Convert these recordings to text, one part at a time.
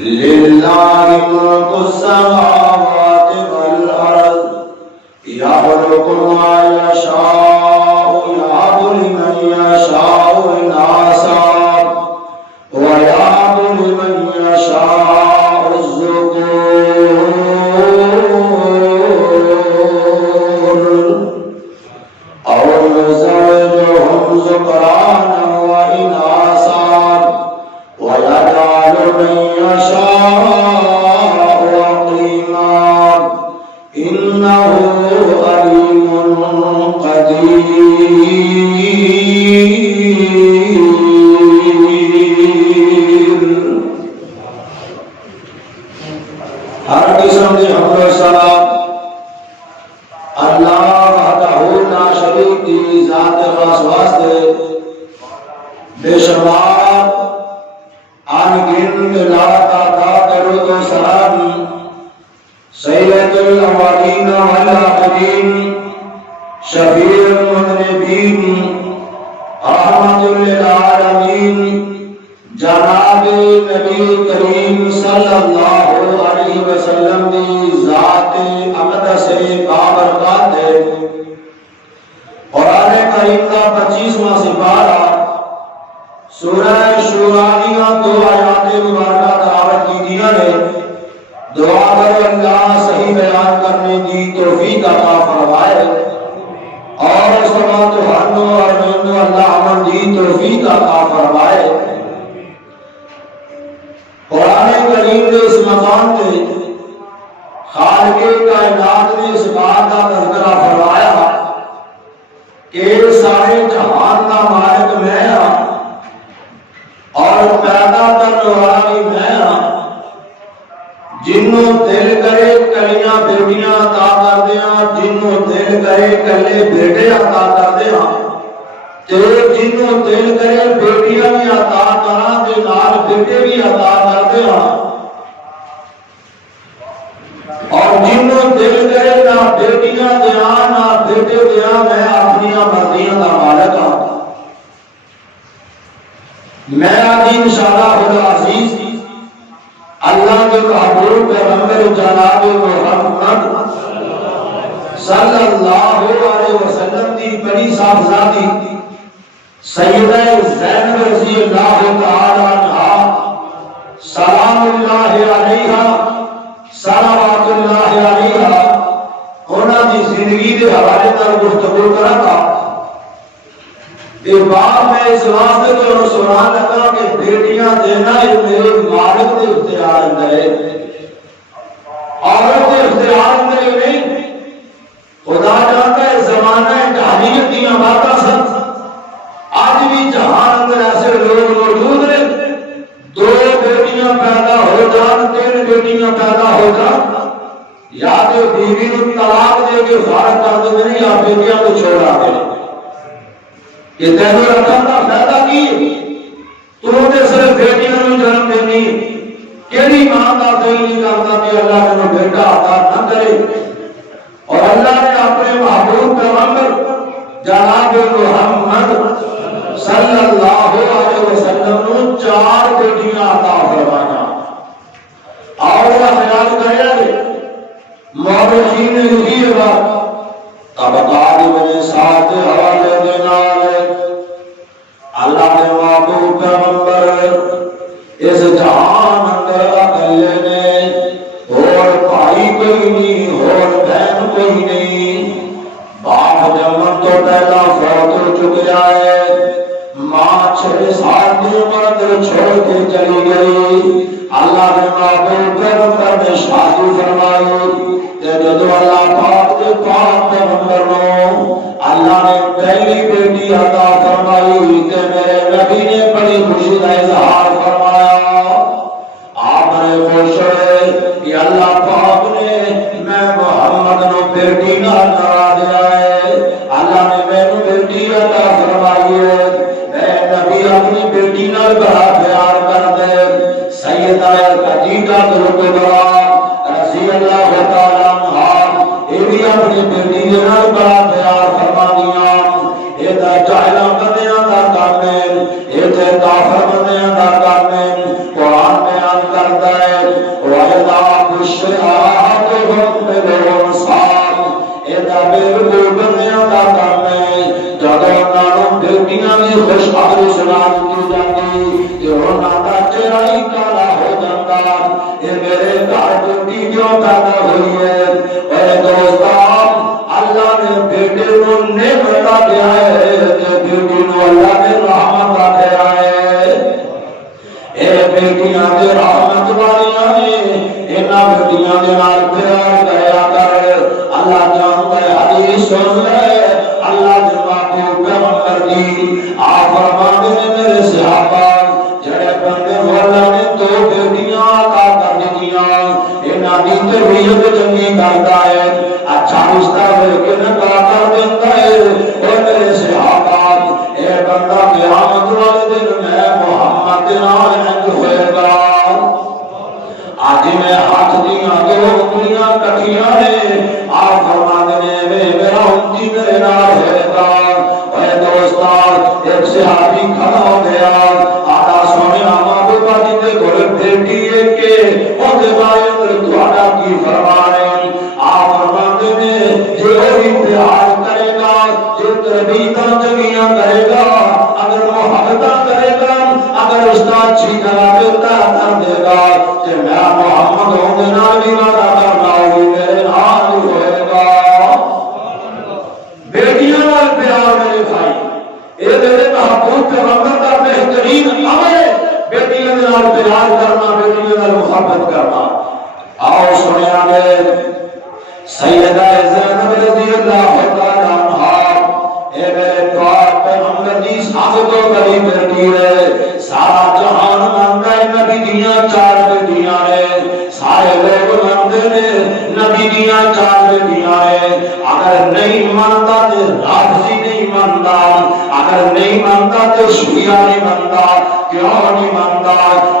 للہ ملک السماوات والارض یخلق ما یشاء یہب لمن یشاء اناثا ویہب لمن یشاء الذکور او یزوجہم ذکرانا واناثا وَيَجْعَلُ مَن يَشَاءُ عَقِيمًا إِنَّهُ عَلِيمٌ قدیر۔ ہر قسم کے حمد و ثنا اللہ وحدہ لا شریک کی ذات خاص واسطے بے شمار آن گن ملات آتا درود و سلام سید الاولین والآخرین شفیع المذنبین رحمت للعالمین جناب نبی کریم صلی اللہ علیہ وسلم دی ذات اقدس بابرکات ہے۔ قرآن کریم کا 25واں سپارہ سورہ شورا کی دو آیات مبارکہ تلاوت کی دیا ہے۔ دعا کرو اللہ صحیح بیان کرنے کی توفیق عطا فرمائے اور اس کے بعد تمہاروں اور میں اللہ امن کی توفیق عطا فرمائے۔ قرآن کریم نے اس مقام پہ خالق کائنات نے اس بات کا تذکرہ فرمایا کہ سارے جہان کا مالک میں ہوں اور پیدا کرنے والا بھی میں ہوں، جنوں دل کرے کلیاں بیٹیاں عطا کر دیاں، جنوں دل کرے کلے بیٹے عطا کر دیاں، تے جنوں دل کرے بیٹیاں بھی عطا کراں تے نال بیٹے بھی عطا کر دیاں، اور جنوں دل کرے نہ بیٹیاں دیاں نہ بیٹے دیاں، میں اپنی مرضیاں کا مالک ہوں۔ میں آج انشاءاللہ العزیز اللہ کے محبوب پیغمبر جناب محمد صلی اللہ علیہ وسلم کی بڑی صاحبزادی سیدہ زینب رضی اللہ تعالی عنہا سلام اللہ علیہا صلوات اللہ علیہا انہاں دی زندگی دے حوالے نال گفتگو کراں۔ یہ بات میں اس واسطے تو سنا لگا کہ بیٹیاں دینا یہ میرے مالک کے اختیار اندر ہے، عورت کے اختیار اندر نہیں۔ خدا جانتا ہے زمانہ جاہلیت کی باتاں سن، آج بھی جہان اندر ایسے لوگ موجود ہیں، 2 بیٹیاں پیدا ہو جان 3 بیٹیاں پیدا ہو جان، یا تو بیوی کو طلاق دے کے فارغ کر دیں یا بیٹیاں کو چھوڑا دیں۔ یہ تینوں رقم کا فائدہ کی تو نے صرف بیٹیاں کو جنم دینی، کیڑی ماں کا دل نہیں کرتا کہ اللہ نے بیٹا عطا نہ کرے، اور اللہ نے اپنے محبوب پیغمبر جناب محمد صلی اللہ علیہ وسلم کو 4 بیٹیاں عطا فرمایا۔ اور خیال کرے مورخین نے لکھی ہے بات طبقات میں ساتھ حوالے دینا ہے۔ اللہ نے محبوب پیغمبر اس جہان اندر اکیلے نے، اور بھائی کوئی نہیں اور بہن کوئی نہیں، باپ جمن تو پہلا فوت ہو چکا ہے، ماں 6 سال کی عمر چھوڑ کے چلی گئی۔ اللہ نے محبوب پیغمبر نے شادی فرمائی، جب اللہ پاک کے پاک پیغمبر کو اللہ نے پہلی بیٹی عطا فرمائی کہ میرے نبی نے بڑی خوشی کا اظہار فرمایا، آپ نے خوش ہوئے کہ اللہ پاک نے میں محمد نو بیٹی نہ کرا دیا ہے، اللہ نے میرے بیٹی عطا فرمائی ہے، اے نبی اپنی بیٹی نال بڑا پیار کر دے۔ سیدہ خدیجہ کبریٰ رضی اللہ تعالی عنہا یہ بھی اپنی بیٹی کے نال بڑا پیار فرما دیا۔ یہ جاہلاں بندیاں دا کام ہے، یہ کافر بندیاں دا کام ہے۔ قرآن بیان کرتا ہے وَإِذَا بُشِّرَ أَحَدُهُم بِالْأُنثَىٰ اِذَا بِالْبُنْيَا کا کام ہے جدو نالوں بیٹیاں بھی خوشخبری سنا دی جاتی کہ ہونا کا چہرہ ہی کالا ہو جاتا یہ میرے گھر بیٹی جو پیدا ہوئی ہے اے دوستان اللہ نے بیٹے کو نعمت دیا ہے کہ بیٹی کو اللہ نے رحمت دیا ہے اے بیٹیاں دے رحمت والیاں نے انہاں بیٹیاں دے نال پیار کریا کر اللہ جانتا ہے حدیث سن لے اللہ دے محبوب پیغمبر دی آپ فرماتے ہیں میرے صحابہ جڑے بندے اللہ نے دو بیٹیاں عطا کر دیا انہاں دی تربیت چنگی کرتا ہے اچھا رشتہ مل کے نکاح کر دیتا ہے اے میرے صحابہ اے بندہ قیامت والے دن میں محمد نال انج ہوئے گا آج میں ہاتھ دیاں دو انگلیاں کٹھیاں نے آپ فرماتے ہیں میرا امتی میرے نال ہوئے گا اے دوستان ایک صحابی کھڑا ہو گیا آدھا سونے آما بابا جی دے گھر بیٹی ہے کہ ان دے بارے اندر تھوڑا کی فرما رہے ہیں آپ فرماتے ہیں جو بھی پیار کرے گا جو تربیتاں جگیاں کرے گا اگر محبتاں کرے گا اگر رشتہ اچھی طرح دیتا کر دے گا کہ میں محمد ہوں دے نال بھی وعدہ کرنا ہوگی میرے نال ہوئے گا بیٹیاں نال پیار میرے بھائی اے میرے محبوب پیغمبر کا بہترین عمل ہے بیٹیاں نال پیار کرنا بیٹیاں نال محبت کرنا آؤ سنیں آگے سیدہ زینب رضی اللہ تعالیٰ عنہا اے میرے پاک پیغمبر دی سب تو بڑی بیٹی ہے سارا جہان مانتا ہے نبی دیاں چار بیٹیاں ہیں سارے لوگ مانتے ہیں نبی دیاں چار بیٹیاں ہیں اگر نہیں مانتا تو رافضی نہیں مانتا اگر نہیں مانتا تو شیعہ نہیں مانتا کیوں نہیں مانتا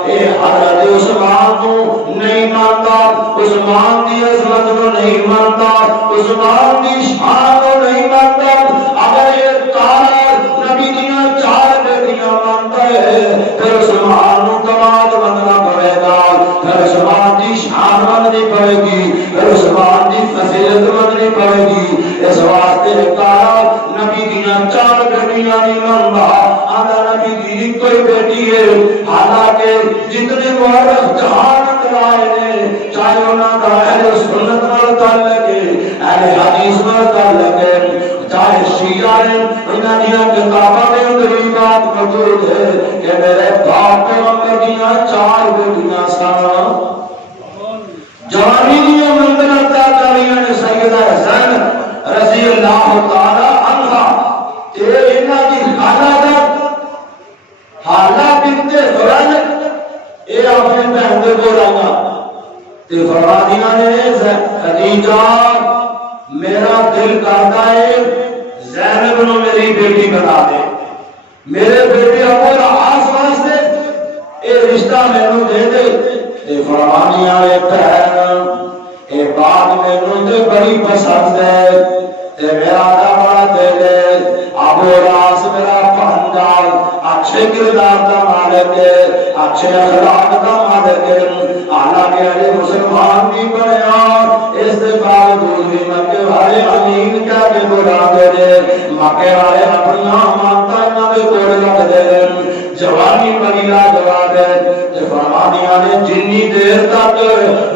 اے حضرت عثمان کو نہیں مانتا عثمان دی عظمت کو نہیں مانتا عثمان دی شان کو نہیں مانتا اگر یہ کارا نبی دیاں چار بیٹیاں مانتا ہے پھر عثمان کو دماد بننا پڑے گا پھر عثمان دی شان بننی پڑے گی پھر عثمان دی فضیلت بننی پڑے گی اس واسطے کارا نبی دیاں چار بیٹیاں نہیں مانتا اگر نبی دی کوئی بیٹی ہے حالانکہ جتنے مورخ جہان کرائے نے چاہے انہاں دا اہل سنت نال تعلق ہے اہل حدیث نال تعلق ہے چاہے شیعہ ہیں انہاں دیاں کتاباں میں اندر یہ بات موجود ہے کہ میرے باپ پیغمبر دیاں چار بیٹیاں سن جوانی دیاں منزلیں طے کریاں نے سیدہ زینب رضی اللہ تعالی عنہا تے انہاں دی خالہ دا حالہ بنت خزرج اے اپنے بہن دے کول آیا تے فرمایا نے خدیجہ میرا دل کرتا ہے زینب نو میری بیٹی بنا دے میرے بیٹے ابو العاص واسطے اے رشتہ مینوں دے دے تے فرمایا نے بہن اے بات مینوں تے بڑی پسند ہے تے میرا دا بڑا دل ہے ابو العاص میرا بھانجا اچھے کردار کا مالک ہے اچھے اخلاق کا مالک ہے حالانکہ علی مسلمان بھی بنیا اس کے باوجود بھی مکے والے امین کیا کہ بلا دے مکے والے اپنی مانتا انہاں دے کول رکھ دے جوانی بڑی لاجواب ہے فرمانیاں نے جنی دیر تک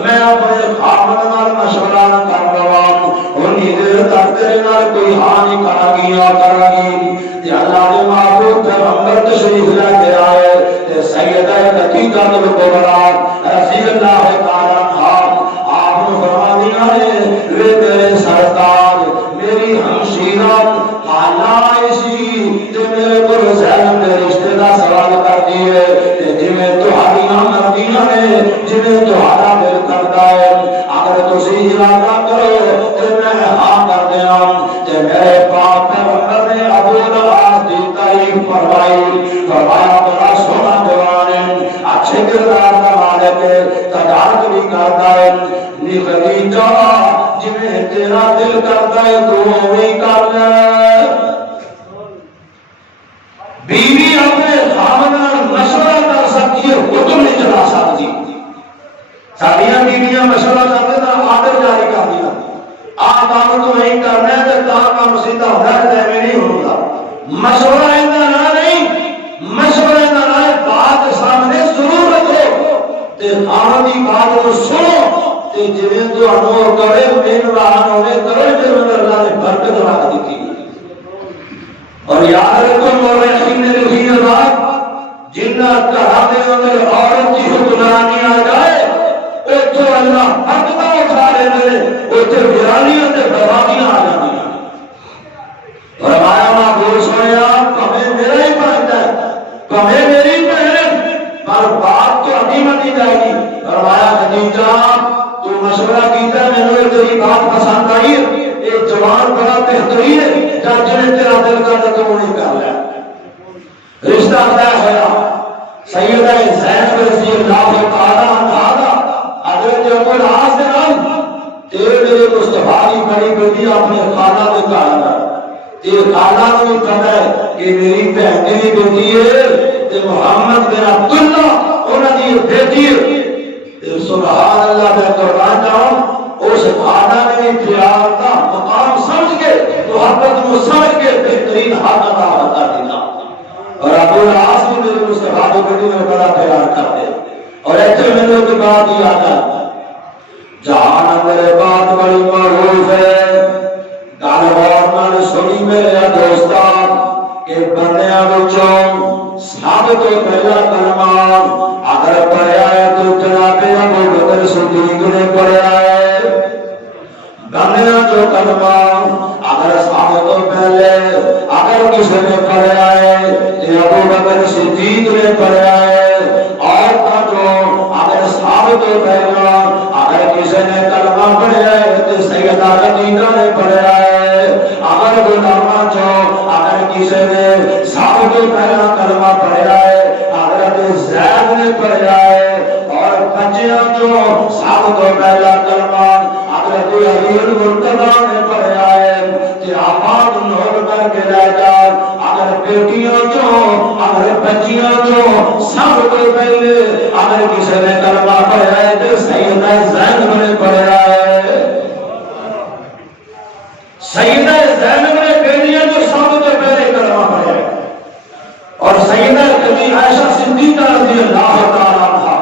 میں اپنے خامد نال مشورہ نہ کر لواں انی دیر تک تیرے نال کوئی ہاں نہیں کرا گی تے اللہ دے محبوب پیغمبر تشریف لے کے آئے تے سیدہ خدیجہ کبریٰ رضی اللہ تعالی عنہا آپ نے فرمایا نے وے میرے سرکار میری ہمشیرہ حالہ ایسی تے میرے کو زینب دے رشتے دا سوال کر دیے تے جویں تہاڈیاں مرضیاں نے جویں تہاڈا دل کردا ہے اگر تسی ارادہ کرو تے میں ہاں کر دیاں تے میرے پاک پیغمبر نے ابو العاص دی تعریف فرمائی فرمایا بڑا سونا جوان ہے اچھے کردار کا مالک ہے تجارت بھی کرتا ہے نی خدیجہ جویں تیرا دل کرتا ہے تو وہی کر لے بیوی اپنے خاوند نال مشورہ کر سکتی ہے حکم نہیں چلا سکتی ساڑیاں بیویاں مشورہ کرتے ہیں آدر جاری کر دیا آپ کام تو نہیں کرنا ہے تو کام سیدھا ہونا ہے میں نہیں ہوگا مشورہ اندھا نہ نہیں مشورہ اندھا نہ ہے بات سامنے ضرور رکھو تے آمدی بات کو سنو تے جنہیں تو انور کرے مین رہا ہوئے کرو جو اللہ نے برکت رکھ دی تھی اور یاد رکھو مورخین نے لکھی ہے بات جنہ کہانے اندر عورت کی حکمرانی آ جائے تو اللہ حق نہ اٹھا لیتے اسے برانیاں تے بربادیاں آ جاتی ہیں فرمایا معبود سنیا تمہیں میرا ہی پہنتا ہے تمہیں میری بہن پر بات تو ابھی مانی جائے گی فرمایا خدیجہ تو مشورہ کیتا ہے میں نے تیری بات پسند آئی ایک جوان بڑا بہترین ہے جب جنہیں تیرا دل کرتا تو انہیں کر لیا رشتہ طے ہوا سیدہ زینب رضی اللہ تعالی عنہا حضرت ابو العاص نے نام تیرے میرے مصطفیٰ کی بڑی بیٹی اپنے خالہ نے کہا تیرے خالہ کو بھی پتہ ہے کہ میری بہن کی بیٹی ہے تے محمد بن عبداللہ انہوں نے بیٹی ہے سبحان اللہ میں قربان جاؤں اس خالہ نے پیار کا مقام سمجھ کے محبت کو سمجھ کے بہترین حق عطا بتا دیتا اور ابو العاص بھی میرے مصطفیٰ کی بیٹی میں بڑا پیار کرتے اور ایسے میں نے تو بات ہی آتا جہاں اندر بات بڑی معروف ہے گل غور نال سنی میرے دوستان کہ بندیاں وچوں سب تو پہلا کلمہ اگر پڑھیا ہے تو جناب ابو بکر صدیق نے پڑھیا ہے بندیاں جو کلمہ اگر سب تو پہلے اگر کسی نے پڑھیا ہے تو ابو بکر صدیق نے پڑھیا ہے اور تو پہلا اگر کسی نے کلمہ پڑھیا ہے تو سیدہ خدیجہ نے پڑھیا ہے اگر غلامہ چو اگر کسی نے سب تو پہلا کلمہ پڑھیا ہے حضرت زید نے پڑھیا ہے اور بچیاں جو سب تو پہلا کلمہ حضرت علی المرتضیٰ نے پڑھیا ہے کہ آباد نور کر کے لے جا اگر بیٹیاں جو اگر بچیاں جو سب تو پہلے اگر کسی نے کلمہ پڑھا ہے تو سیدہ زینب نے پڑھا ہے سیدہ زینب نے بیٹیاں جو سب تو پہلے کلمہ پڑھا ہے اور سیدہ کبھی عائشہ صدیقہ رضی اللہ تعالیٰ عنہا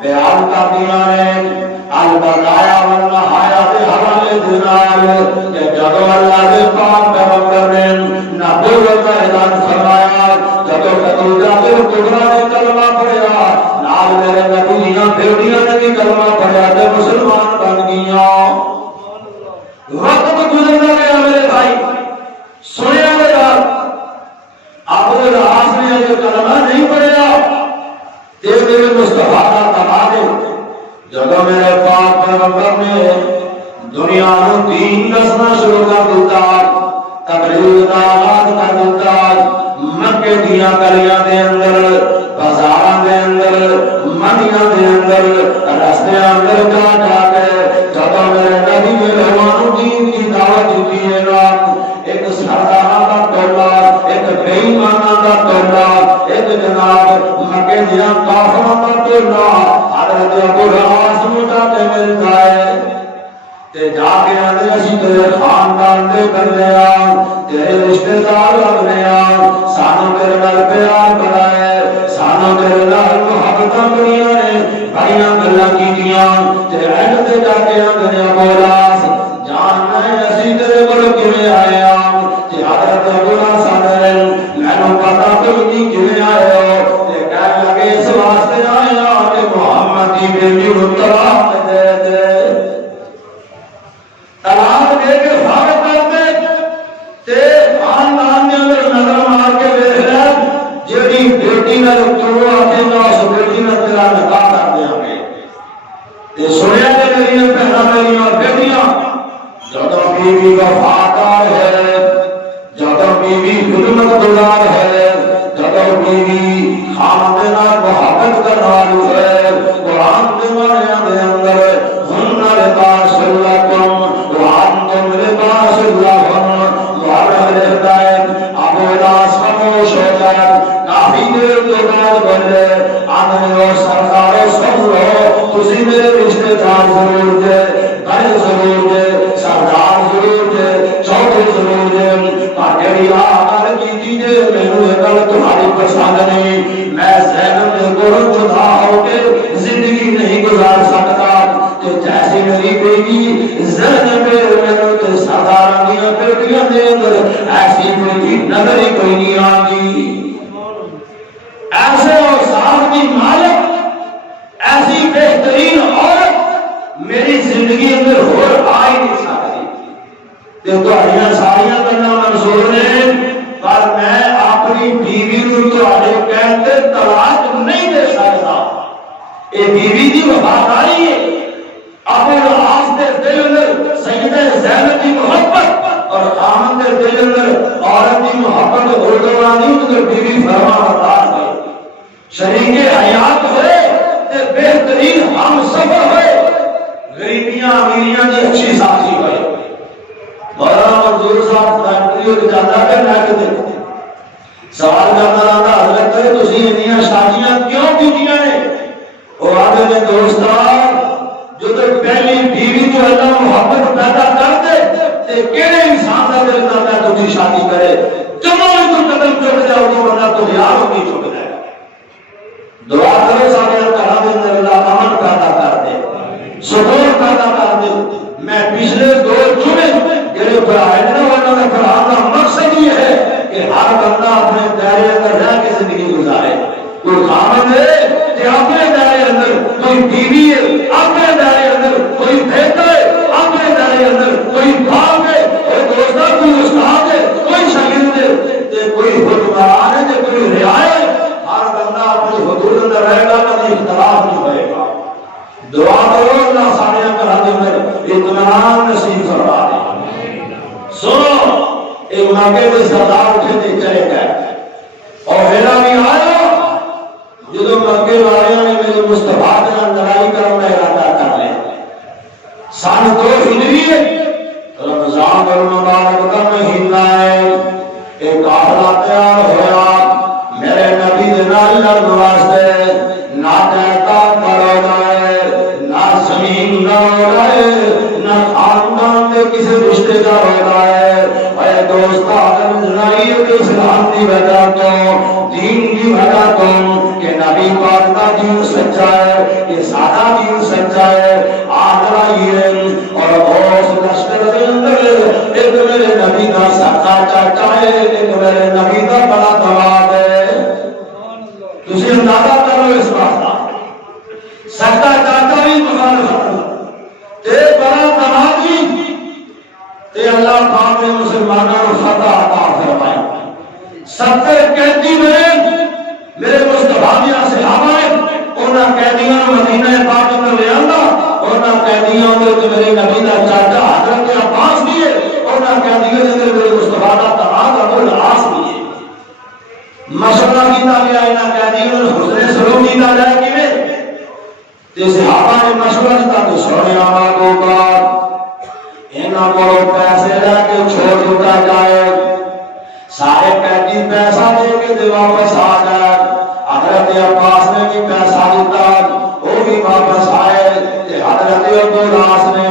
بیان کرتی ہیں البدایا والنہایا کے حوالے دینال کہ جدو اللہ کے پاک پیغمبر نے نبوت کا اعلان فرمایا جدو خدیجہ بنت کبریٰ نے کلمہ پڑھا نال میرے نبی دیاں بیٹیاں نے بھی کلمہ پڑھا تے مسلمان بن گئیاں وقت گزرتا گیا میرے بھائی سنیا میرا ابو العاص نے جو کلمہ نہیں پڑھا تے میرے مصطفیٰ کا تمادے جب میرے پاک پیغمبر نے دنیا نو دین دسنا شروع کر دیتا تبلیغ دا آغاز کر دیتا مکے دیاں گلیاں دے اندر بازاراں دے اندر منڈیاں دے اندر رستیاں اندر جا جا کے جب میرے نبی مہربانوں دین کی دعوت دیتی ہے نا ایک سردارہ کا ٹولہ ایک بے ایمانہ کا ٹولہ ایک جناب مکے دیاں کافراں کا ٹولہ حضرت ابو العاص مٹا کے ملتا ہے تے جا کے آنے اسی تیرے خاندان دے بننے تیرے رشتہ دار لگنے سانو تیرے نال پیار بڑا ہے سانو تیرے نال محبتاں بڑیاں نے بڑیاں گلاں کیتیاں تے اینڈ تے جا کے آنے ابو العاص جاننا ہے اسی تیرے کول کیویں آئے تے حضرت ابو العاص نے مینوں پتہ تسی کیویں آئے ہو تے کہنے لگے اس واسطے آئے کہ محمد دی بیٹی نوں طلاق دے دے طلاق دے کے فارغ کر دے تے خاندان دے اندر نظر مار کے دیکھ لے جیڑی بیٹی نال تو اپنے اس بیٹی نال تیرا نکاح کر دیاں گے تے سنیا تے میری بہناں میری بیٹیاں جدوں بیوی وفادار ہے جدوں بیوی خدمت گزار ہے جدوں بیوی خاوند نال محبت کرنے والی ہے قرآن دے معنیاں دے اندر ہن لباس لکم وانتم لباس لہن وعلى الہدایت ابو العاص خاموش ہو گیا کافی دیر کے بعد بولے آنے وہ سرکار سن لو تسی میرے رشتے دار ضرور دے، بھائی ضرور دے، سردار ضرور دے، چوکے ضرور دے، پر جڑی آگل کی دیجے مینوں یہ گل تمہاری پسند نہیں، میں زینب دے کولوں جدا ہو کے زندگی نہیں گزار سکتا، تو جیسے میری بیٹی زینب مینوں تے سرداراں دیاں بیٹیاں دے اندر ایسی بیٹی نظر ہی کوئی نہیں آتی، ایسے اوصاف کی مالک، ایسی بہترین عورت میری زندگی اندر اور آ ہی نہیں سکتی، تو تہاڈیاں ساریاں گلاں منظور نے، پر میں اپنی بیوی نوں تہاڈے کہن تے طلاق نہیں دے سکتا، یہ بیوی دی وفاداری ہے، ابو العاص دے دل اندر سیدہ زینب دی محبت اور خامن دے دل اندر عورت دی محبت اردوانی تو بیوی فرما بردار ہے، شریک حیات ہوئے تے بہترین ہم سفر ہوئے، غریبیاں امیریاں دی اچھی ساتھی ہوئے، مولانا منظور صاحب فیکٹری ہو جاتا ہے میں کہ دیکھتے سوال کرنا رہا حضرت کرے تسی انیاں شادیاں کیوں کیتیاں نے؟ وہ آدھے نے دوستا جو تو پہلی بیوی تو اللہ محبت پیدا کر دے تے کیڑے انسان کا دل کرتا ہے تجھے شادی کرے، جب بھی تو قدم چک جاؤ تو ورنہ تو یار ہوگی چک جائے، دعا کرو سارے گھراں دے اندر اللہ امن پیدا کر دے، سکون پیدا کر دے۔ میں پچھلے دو جمعے جڑے پڑھائے نا انہوں نے پڑھانے کا مقصد یہ ہے کہ ہر بندہ اپنے دائرے اندر رہ کے زندگی گزارے، کوئی خامن ہے کہ اپنے دائرے اندر، کوئی بیوی ہے اپنے دائرے اندر، کوئی بیٹا ہے اپنے دائرے اندر، کوئی باپ ہے، کوئی دوست، کوئی استاد ہے، کوئی شاگرد ہے، کوئی حکمران ہے، کوئی رعایا ہے، ہر بندہ اپنی حدود اندر رہے گا، کبھی اختلاف نہیں ہوئے گا۔ دعا کرو اللہ سارے گھراں دے اندر اطمینان نصیب فرما دے۔ سنو ایک موقع تے سردار اٹھے تے چلے گئے اور میرا بھی آیا جدو مکے والوں نے میرے مصطفیٰ کے نال لڑائی کرنے کا ارادہ کر لیا، سن 2 ہجری رمضان المبارک کا مہینہ ہے، ایک قافلہ تیار ہوا میرے نبی دے نال لڑن واسطے، نہ کہتا پڑا نہ زمین کا ہوتا ہے، نہ خاندان کے کسی رشتے کا ہوتا ہے، اے دوست اگر لڑائی کے اسلام کی وجہ تو دین کی وجہ تو کہ نبی پاک کا دین سچا ہے، کہ سارا دین سچا ہے، آخرا یہ اور اس لشکر کے اندر ایک میرے نبی کا سکا چاچا ہے، ایک میرے نبی کا بڑا دماد ہے، تسی اندازہ کرو اس بات کا، سکا چاچا بھی مخالف تے بڑا دماد بھی تے اللہ پاک نے مسلمانوں کو فتح عطا فرمایا، 70 قیدی میرے مصطفیٰ دیا صحابہ ہے، انہاں قیدیاں مدینہ پاک میں لے آندا، انہاں قیدیاں میں میرے نبی دا چاچا حضرت عباس بھی ہے، انہاں قیدیاں میں میرے مصطفیٰ دا داماد ابو العاص بھی ہے، مشورہ کیتا گیا انہاں قیدیاں نے حسن سلوک کیتا جائے کیویں تے صحابہ نے مشورہ دیتا کہ سونے آبادوں کا انہاں کو پیسے لے کے چھوڑ دیتا جائے، سارے قیدی پیسہ دے کے واپس آ جائے، حضرت عباس نے بھی پیسہ دیتا وہ بھی واپس آئے، حضرت ابو العاص نے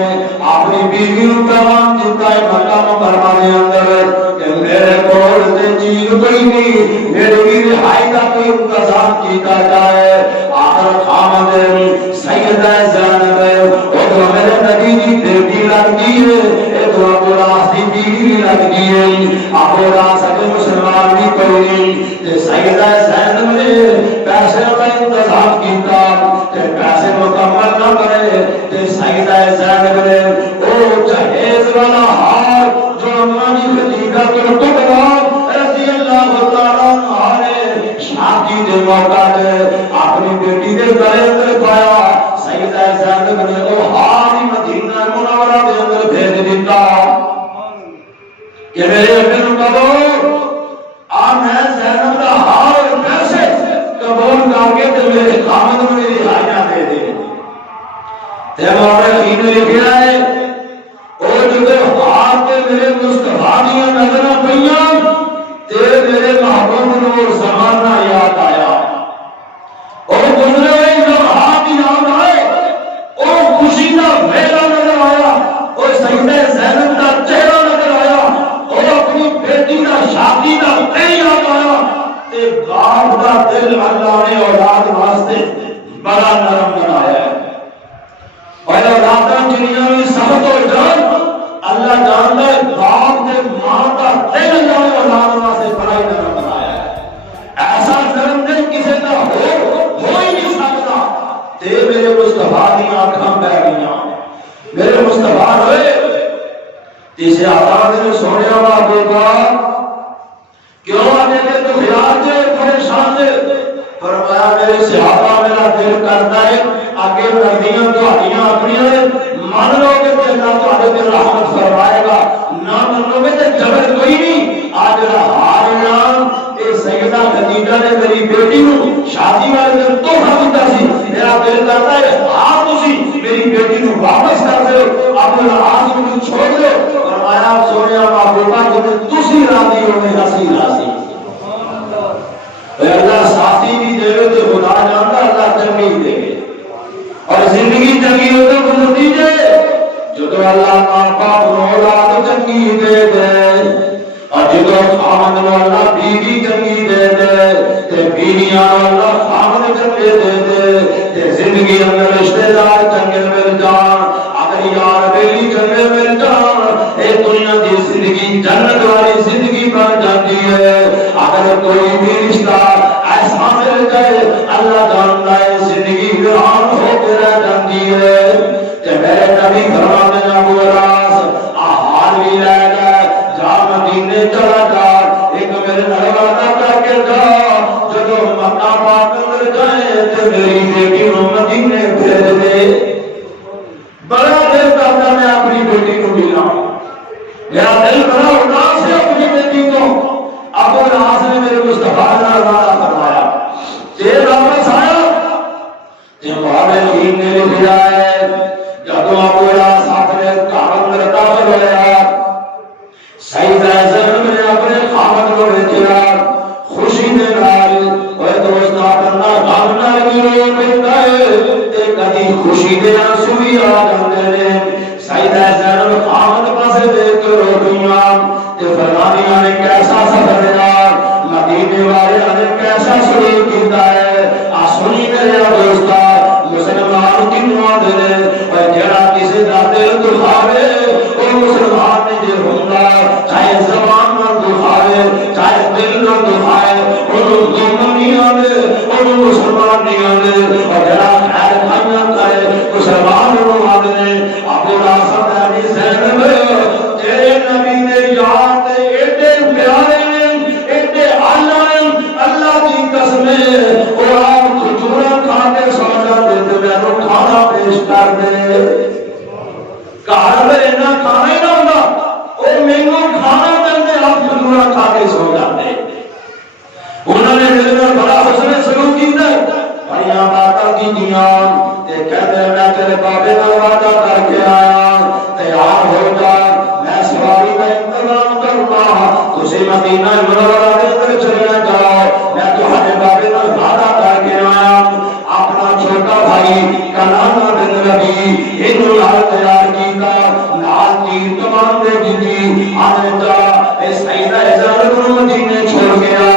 اپنی بیوی کو پیغام دیتا ہے مکہ مکرمہ کے اندر کہ میرے کول تے چیز کوئی نہیں، میری رہائی کا کوئی انتظام کیتا جائے، آخر خامد سیدہ زینب وہ میرے نبی کی بیٹی لگتی ہے، ابو العاص کی بیوی لگتی ہے، ابو العاص کے مسلمان بھی کوئی نہیں، سیدہ زینب نے پیسے کا انتظام کیتا، پیسے مکمل نہ کرے تے سیدہ زینب نے وہ جہیز والا ہار جو امانی خدیجہ کے ٹکڑا رضی اللہ تعالیٰ عنہ نے شادی دے موقع تے اپنی بیٹی دے گلے اندر پایا، سیدہ زینب نے وہ ہار مدینہ منورہ دے اندر بھیج دیتا کہ میرے ابن قبول آ میں زینب دا ہار اور پیسے قبول کر کے تے میرے خامد کو میری رہائیاں دے دے تے مورخین نے لکھا ہے او جو ہار تے میرے مصطفیٰ دی نظراں پئیاں تے میرے محبوب نور زمانہ یاد آیا اور گزرے ہوئے لمحات یاد آئے نرم بنایا ہے۔ اور اولاداں جنیاں بھی سخت ہو جان اللہ جانتا ہے باپ نے ماں کا دل جانے اولاد واسطے بڑا ہی نرم بنایا ہے۔ ایسا نرم دل کسی کا ہو ہی نہیں سکتا۔ تے میرے مصطفیٰ کی آنکھاں بہ گئیاں، میرے مصطفیٰ ہوئے جسے آتا نے سونے محبوبہ کیوں آنے کے تو خیال سے پریشان سے فرمایا میرے صحابہ میرا دل کرتا ہے آگے نبیوں تو ہڈیاں اپنی مان لو گے تو اللہ تمہارے دل رحمت فرمائے گا، نہ منو گے تو جبر کوئی نہیں۔ آج ہار نام اے سیدہ خدیجہ نے میری بیٹی کو شادی والے دن تحفہ دیتا سی، میرا دل کرتا ہے آپ تسی میری بیٹی کو واپس کر دو، اب العاص کو چھوڑ دو۔ فرمایا سونے محبوبہ جب تسی راضی ہو میں ہنسی راضی۔ اللہ ساتھی بھی دے گا تو خدا جانتا اللہ چنگی دے گے، اور زندگی چنگی ہو تو کوئی نتیجے جو تو اللہ ماں باپ اولاد چنگی دے دے، اور جو خامد والا بیوی چنگی دے دے تے بیویاں والا خامد چنگے دے دے تے زندگی اندر رشتہ دار چنگے مل جان، اگر یار بیلی چنگے مل جان، اے دنیا دی زندگی جنت والی زندگی بن جاتی ہے۔ اگر کوئی بھی رشتہ ایسا مل جائے اللہ جانتا ہے زندگی ویران ہو کے رہ جاتی ہے۔ کہ میرے نبی فرماتے ہیں ابو راس آہار بھی رہ گئے جا مدینے چلا جا، ایک میرے نروادہ کر کے جا، جب مکہ پاک اندر جائے تو میری بیٹی کو مدینے بھیج دے۔ بڑا دل کرتا میں اپنی بیٹی کو ملاؤں، میرا دل بڑا اداس ہے اپنی بیٹی کو۔ ابو راس نے میرے مصطفیٰ نے روانہ فرمایا، تیر واپس آیا جب محمد نے لکھا ہے جب ابو راس اپنے کام کرتا ہوا سیدہ زینب نے اپنے خامد کو بھیجا، خوشی دے نال اوے دوست اپنا غم نال رو پیندا ہے تے کدی خوشی دے آنسو بھی آ جاندے نے۔ سیدہ زینب خامد پاسے دیکھ کے رو پئیاں تے فرمانیاں نے کیسا سفر ہے، مدینے والے نے کیسا سلوک کیتا ہے، آ سنی میرے دوستا مسلمان کینوں آندے نے اور جڑا کسے دا دل دکھاوے او مسلمان نے جے ہوندا چاہے زبان نہ دکھائے چاہے دل نہ دکھائے انہوں دونوں نہیں آنے انہوں مسلمان نہیں آنے، اور جڑا خیر خانیاں کرے مسلمان انہوں آنے۔ ابو راس علی زینب تیرے نبی نے یاد ایڈے پیارے ایڈے اعلیٰ اللہ کی قسم اور آپ کھجورا کھا کے سو جاتے تو میں تو کھانا پیش کر دے، کہا میں نہ کھانا ہی نہ ہوگا اور مینگو کھانا دے آپ کھجورا کھا کے سو جاتے۔ انہوں نے دل میں بڑا حسن سلوک کیتا ہے، بڑیاں باتاں کی دیاں تے کہتے میں تیرے بابے کا وعدہ کر کے آیا تیار ہو جا، میں سواری کا انتظام کرتا تسی مدینہ منورہ دے اندر چلے جاؤ، میں تمہارے بابے کا وعدہ کر کے آیا۔ اپنا چھوٹا بھائی کنانہ بن ربی انہوں نے تیار کیتا، نال تیر کمان دے دیتی، آنے جا اے سیدہ زینب مدینے چھوڑ گیا۔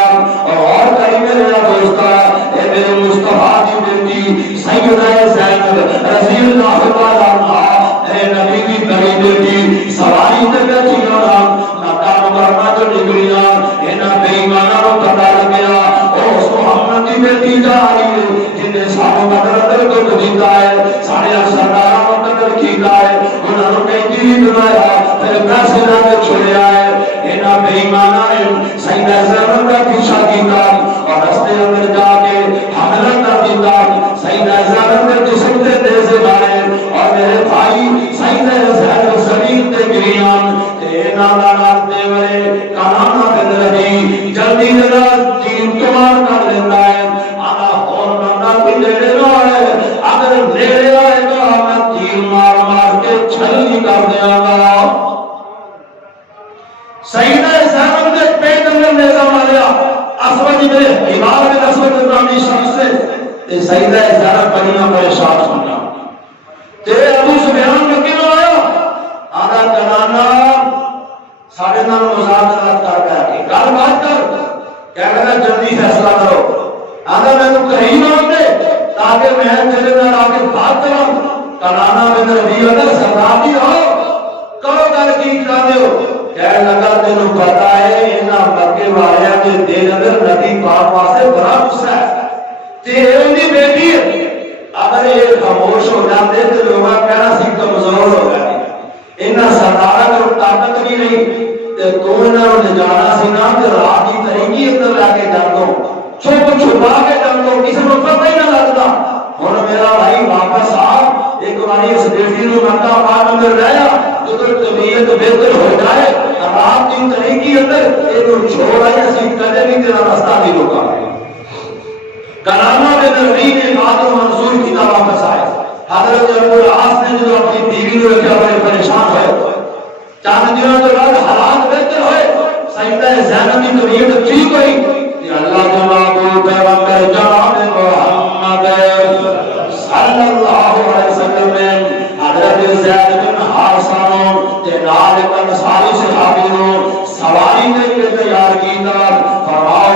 اور کئی میرے دوستا اے میرے مصطفیٰ کی بیٹی سیدہ زینب رضی اللہ تعالیٰ عنہ اے نبی کی بڑی بیٹی سواری تے بیٹھی نام مکہ مکرمہ جو نکلیاں انہاں بے ایماناں کو پتہ لگیا او اس محمد کی بیٹی جا رہی ہے جن نے سانو قدر کو دیتا ہے، سارے سرداراں کو قدر کیتا ہے، انہاں نے کہیں بھی بنایا پھر پیسے نہ چھوڑیا ہے۔ انہاں بے ایماناں نے سیدہ زینب کا پیچھا کیتا اور رستے اندر جا کے حملہ کر دیتا، سیدہ زینب کے جسم سے نیزے مارے اور میرے بھائی سیدہ زینب زمین تے گریاں تے نالا دے والے کنانہ بن ربی جلدی جگہ تین کمار کر لیتا ہے، آنا ہون بندہ بھی نیڑے نہ ہے، اگر نیڑے آئے گا میں تیر مار مار کے چھلی کر دیا گا۔ سیدہ زینب کے پیٹ اندر نیزہ ماریا، اسود میں ہلال میں اسود نامی شخص سے سیدہ زینب بنیاں پریشان سننا تے ابو سفیان میں کیوں آیا، آدھا کنانہ ساڑھے نام مذاکرات کر کے گل بات کر کیا کہنا جلدی فیصلہ کرو، آدھا میں تو قریب آؤں دے تاکہ میں تیرے نہ کنانا بن ربیع اگر سردار بھی ہو کرو کر کی چاہتے ہو کہنے لگا تینوں پتا ہے انہاں مکے والے کے دل اندر نبی پاک واسطے بڑا غصہ ہے تیرے دی بیٹی ہے اگر یہ خاموش ہو جاتے تو لوگ کہنا سی کمزور ہو گئے انہاں سردار کو طاقت بھی نہیں تے تو انہاں نے جانا سی نا تے رات کی طریقی اندر لا کے جان دو چھپ چھپا کے جان دو کسی کو پتہ ہی نہ لگتا ہن میرا بھائی واپس آ ایک باری اس بیٹی نو مکہ پاک میں رہیا تو طبیعت بہتر ہو جائے رات کی طریقی اندر یہ چھوڑا یا سی کدے بھی تیرا راستہ نہیں روکا کلامہ بن ربیع نے بات منظور کی واپس آئے حضرت ابو العاص نے جو اپنی بیوی کو رکھا بڑے پریشان ہوئے چاند دنوں کے بعد حالات بہتر ہوئے سیدہ زینب کی طبیعت ٹھیک ہوئی کہ اللہ تعالیٰ کو پیغمبر جناب محمد صلی اللہ علیہ وسلم نے حضرت زید بن حارثہ کے نال انصاری صحابیوں سواری کے لیے تیار کی تھا فرمایا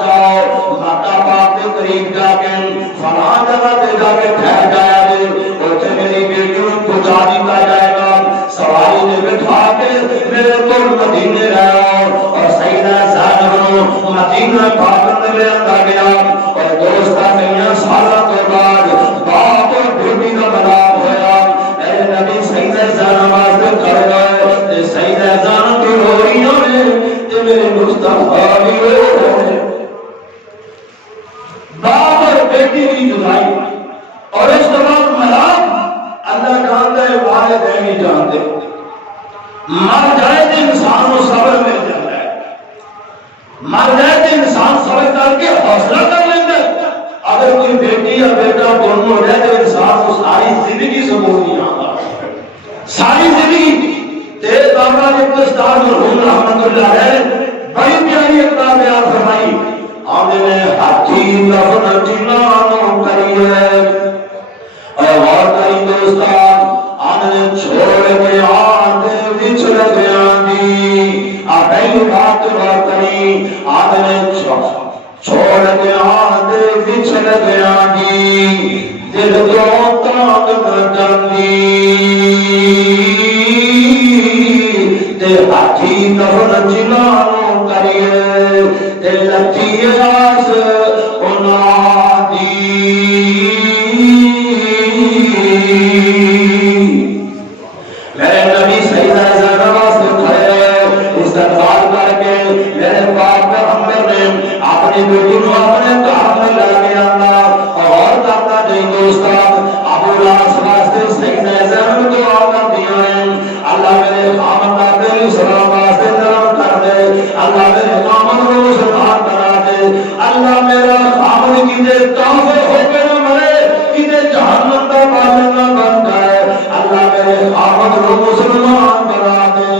جاؤ مکہ پاک کے قریب جا کے فلاں جگہ پہ جا کے ٹھہر جایا جے اوتھے میری بیٹیوں کو پہنچا دیا جائے گا سواری نے بٹھا کے میرے کو مدینے لایا اور سیدہ زینب مدینہ پاک میں لے گیا اور دوستا کئی سالوں کے بعد باپ اور بیٹی کا ملاپ ہوا اے نبی سیدہ زینب واسطے کر گئے سیدہ زینب کی رو رہی ہے میرے مصطفیٰ بھی رو رہے باپ اور بیٹی کی جدائی اور اس دوران ملاپ اللہ جانتا ہے والدین نہیں جانتے مر جائے تو انسان کو صبر مل جاتا ہے مر جائے تو انسان صبر کر کے حوصلہ کر لیتا ہے اگر کوئی بیٹی یا بیٹا دونوں ہو جائے تو انسان کو ساری زندگی سکون نہیں آتا ساری زندگی تیز بابا نے استاد مرحوم رحمت اللہ علیہ بڑی پیاری اقدام بیان فرمائی آمنے ہاتھی لفن جنانوں کری ہے اور غور کری دوستان آمنے چھوڑ کے آتے بچھڑ گیا دی آتائی بات غور کری آمنے چھوڑ کے آتے بچھڑ گیا دی دل کو تاک نہ تے ہاتھی لفن جنانوں کری ہے تے لچی آس انہاں دی میرے نبی سیدہ زینب سے کھڑے استغفار کر کے میرے پاک پیغمبر نے اپنی بیٹی کو اپنے کام میں لے کے آنا اور کرتا نہیں دوستان ابو العاص واسطے سیدہ زینب کو آمد دیا ہے اللہ میرے خامن کا سلام واسطے نرم کر دے اللہ میرے خامن کو مسلمان بنا دے اللہ میرا خامن کی دے کافر ہو کے نہ مرے کی دے جہنم کا باطل نہ بن جائے اللہ میرے خامن کو مسلمان بنا دے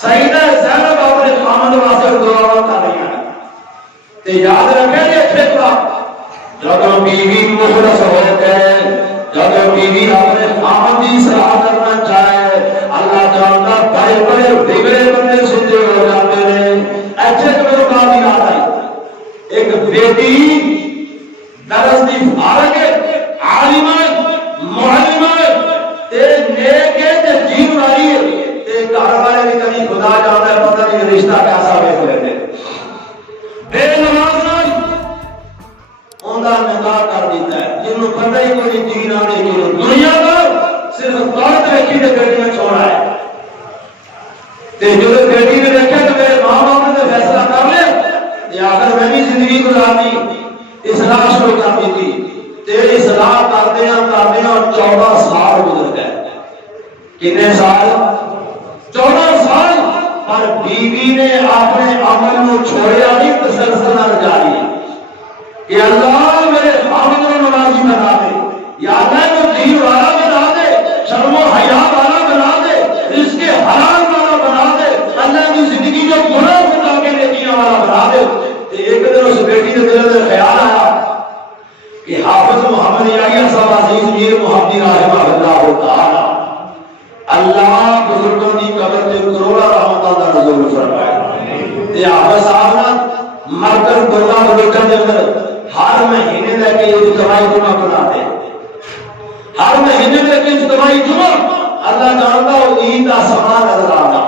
سیدہ زینب اپنے خامن واسطے دعا کر رہی ہے تے یاد رکھے یہ فکرہ جب بیوی مخلص ہو گئے جب بیوی اپنے خامن کی صلاح کرنا چاہے اللہ جانتا بڑے بڑے بگڑے بندے سجے ہو جاتے ہیں ایسے تو میرے بات ہی آتا ہے ایک بیٹی درس دی فارغ عالمہ معلمہ تے نیک تے جین والی تے گھر والے بھی کبھی خدا جانتا ہے پتہ نہیں رشتہ کیسا ویکھ لیتے بے نماز اوندا نکاح کر دیتا ہے جنوں پتہ ہی کوئی دین آ دے دنیا کا صرف دولت رکھی تے بیٹیاں چھوڑا ہے تے جو بیٹی نے دیکھا تو میرے ماں باپ نے فیصلہ کر لیا یا اگر میں بھی زندگی گزارنی اصلاح شروع کر دی تھی تے اصلاح کرتے ہیں 14 سال گزر گئے کتنے سال 14 سال پر بیوی نے اپنے عمل کو چھوڑیا نہیں تسلسل جاری کہ اللہ میرے خامن کو نمازی بنا دے یا اللہ کو دین والا بنا دے شرم و حیا والا بنا دے رزق حلال والا بنا دے اللہ کی زندگی جو گناہ خدا کے نیکیاں والا بنا دے ایک دن اس بیٹی کے دل میں خیال آیا کہ حافظ محمد یحییٰ صاحب عزیز میر محمدی رحمہ اللہ تعالی اللہ بزرگوں کی قبر تے کروڑا رحمتاں دا نزول فرمائے تے حافظ صاحب نے مرکز گرگا ملکہ دے اندر ہر مہینے لے کے یہ کمائی کو بناتے ہر مہینے میں ایک اجتماعی جمعہ اللہ جانتا ہو عید کا سامان نظر آتا